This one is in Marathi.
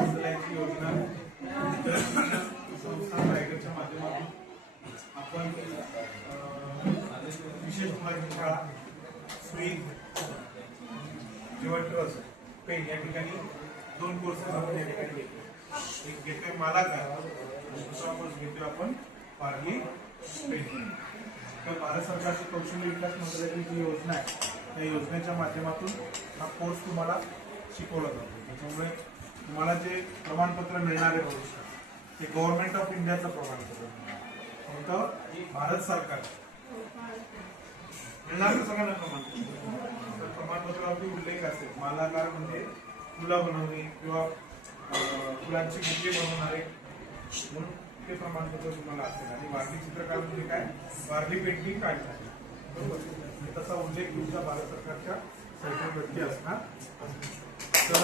मंत्रालयाची योजना संस्था रायगडच्या माध्यमातून आपण विशेष मुलांची शाळा स्वीट जेवण ट्रस्ट पेन या ठिकाणी 2 कोर्सेस आपण या ठिकाणी घेतो. एक घेतोय मालाकार, दुसरा कोर्स घेतोय आपण पारली पेन. तर भारत सरकारची कौशल्य विकास मंत्रालयाची जी योजना आहे त्या योजनेच्या माध्यमातून हा कोर्स तुम्हाला शिकवला जातो. त्याच्यामुळे तुम्हाला जे प्रमाणपत्र मिळणार आहे भविष्यात ते गव्हर्नमेंट ऑफ इंडियाचं प्रमाणपत्र कोणतं? भारत सरकार मिळणार का सगळ्यांना प्रमाणपत्र? प्रमाणपत्रावरती उल्लेख असेल मालाकार म्हणजे फुलं बनवणे किंवा फुलांची बुके बनवणारे म्हणून ते प्रमाणपत्र तुम्हाला असेल. आणि वारली चित्रकार म्हणजे काय? वारली पेंटिंग काढणार, बरोबर? तसा उल्लेख तुमच्या भारत सरकारच्या सर्टिफिकेटवरती असणार. तर